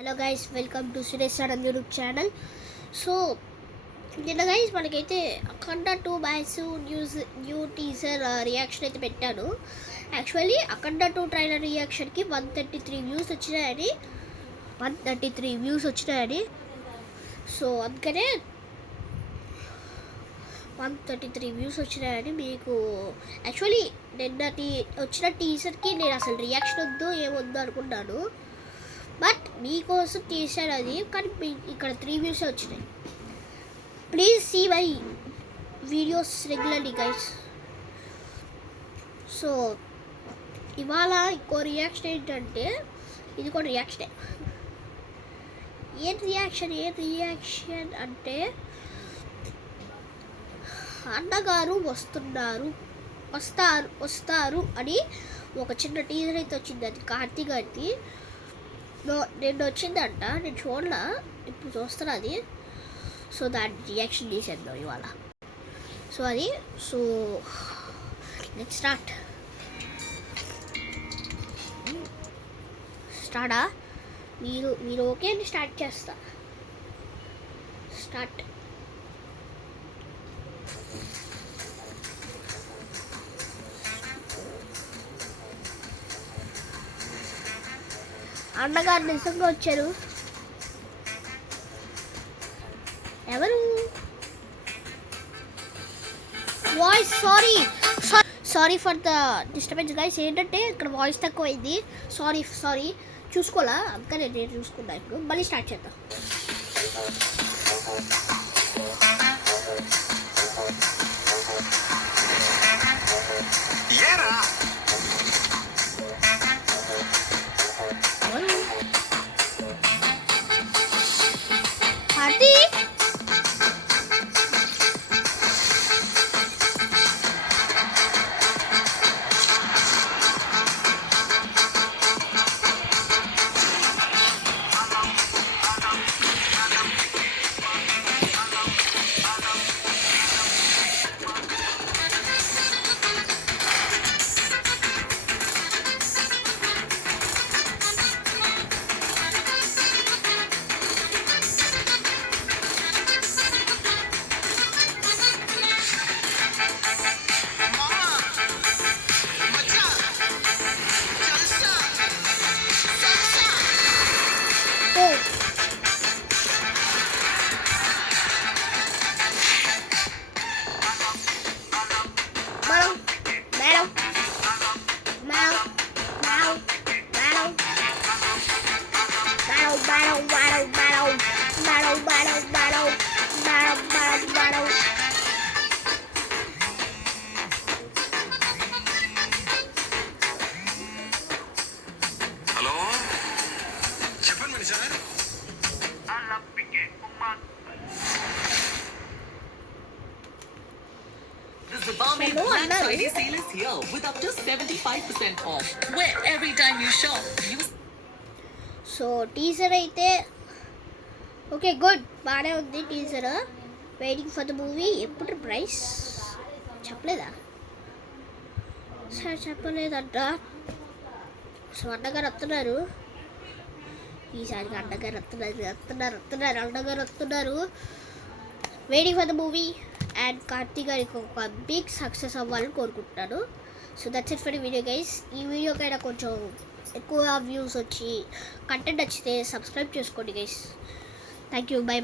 Hello guys, welcome to Suresh sudden YouTube channel. So నిన్న గైస్ మనకైతే అఖండ 2 match new teaser reaction అయితే పెట్టాను. యాక్చువల్లీ అఖండ 2 ట్రైలర్ రియాక్షన్కి 133 వ్యూస్ వచ్చినాయని సో అందుకనే 133 వ్యూస్ వచ్చినాయని మీకు యాక్చువల్లీ నిన్నటి వచ్చిన టీజర్కి నేను అసలు రియాక్షన్ వద్దు ఏమొద్దు అనుకున్నాను. బట్ మీకోసం తీసాను అది, కానీ ఇక్కడ 3 వ్యూస్ వచ్చినాయి. Please see my videos regularly guys. So ఇవాళ ఇంకో రియాక్షన్ ఏంటంటే, ఇది కూడా రియాక్షనే. ఏం రియాక్షన్ అంటే, అన్నగారు వస్తారు అని ఒక చిన్న టీజర్ అయితే వచ్చింది. అది కార్తీక్ గారికి నేను వచ్చిందంట, నేను చూడలా, ఇప్పుడు చూస్తున్నా అది. సో దాని రియాక్షన్ చేసేద్దాం ఇవాళ. సో అది లెట్స్ స్టార్టా మీరు ఓకే అని స్టార్ట్ చేస్తా. స్టార్ట్. అన్నగారు నిజంగా వచ్చారు. ఎవరు? Voice sorry for the disturbance guys. ఏంటంటే ఇక్కడ వాయిస్ తక్కువైంది. సారీ చూసుకోవాలా, అందుకని నేను చూసుకున్నా. ఇప్పుడు మళ్ళీ స్టార్ట్ చేద్దాం. హలో, చెప్పండి మరి sir. The Zabami Black Friday sale is here with up to 75% off. Where every time you shop, you... so teaser అయితే ఓకే, గుడ్, బాగానే ఉంది teaser. Waiting for the movie. ఎప్పుడు ప్రైస్ చెప్పలేదా? సార్ చెప్పలేదంట. సో అన్నగారు వస్తున్నారు ఈసారికి. అన్నగారు వస్తున్నారు. Waiting for the movie. And Karthik గారికి ఒక బిగ్ సక్సెస్ అవ్వాలని కోరుకుంటున్నాను. So that's it for the video guys. ఈ వీడియోకైనా కొంచెం ఎక్కువ వ్యూస్ వచ్చి కంటెంట్ వచ్చితే సబ్స్క్రైబ్ చేసుకోండి గైస్. Thank you, by.